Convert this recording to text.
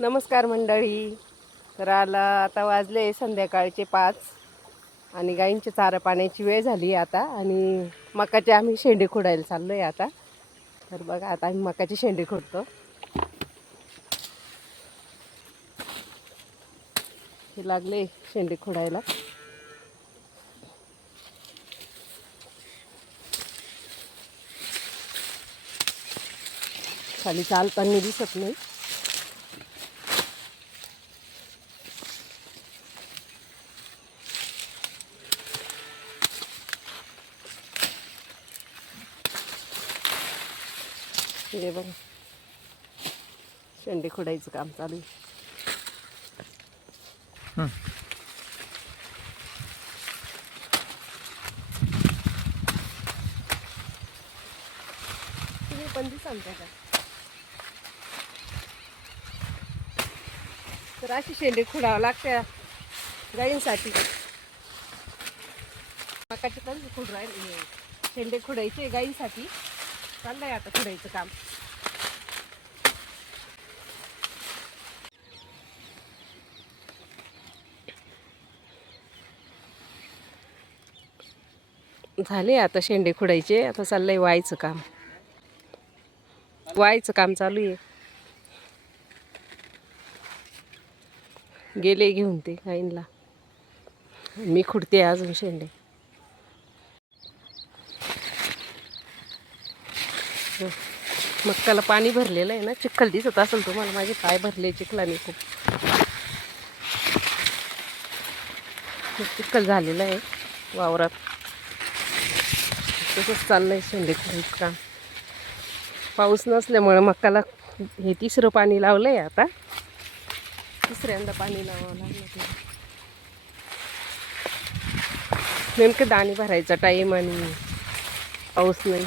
नमस्कार मंडळी. तर आता वाजले संध्याकाळचे 5 आणि गाईंचे चारा पाण्याची वेळ झाली आता. आणि मकाचे आम्ही शेंडे खोडायला चाललो आहे आता. तर बघा आता आम्ही मकाचे शेंडे खोडतो. हे लागले शेंडे खोडायला. खाली चालताना दिसत नाही. हे बघा शेंडे खोडायचं काम चालू आहे. तुम्ही पण दिसांता का? तर अशी शेंडे खोडावं लागते गाईंसाठी. मकाचे पण खोड राहिले, शेंडे खोडायचे गाईंसाठी. चाललंय आता खोडायचं काम. झाले आता शेंडे खोडायचे. आता चाललंय वायचं काम. वायचं काम चालू आहे. गेले घेऊन ते गाईंला. मी खुडते अजून शेंडे. मक्काला पाणी भरलेलं आहे ना. चिखल दिसत असेल तुम्हाला. माझे पाय भरले चिखलाने. खूप चिखल झालेलं आहे वावरात. तसंच चाललंय शेंडे खोडायचं काम. पाऊस नसल्यामुळे मक्काला हे तिसरं पाणी लावलंय आता. तिसऱ्यांदा पाणी लावावं लागलं ते. नेमकं दाणे भरायचा टाईम आणि पाऊस नाही.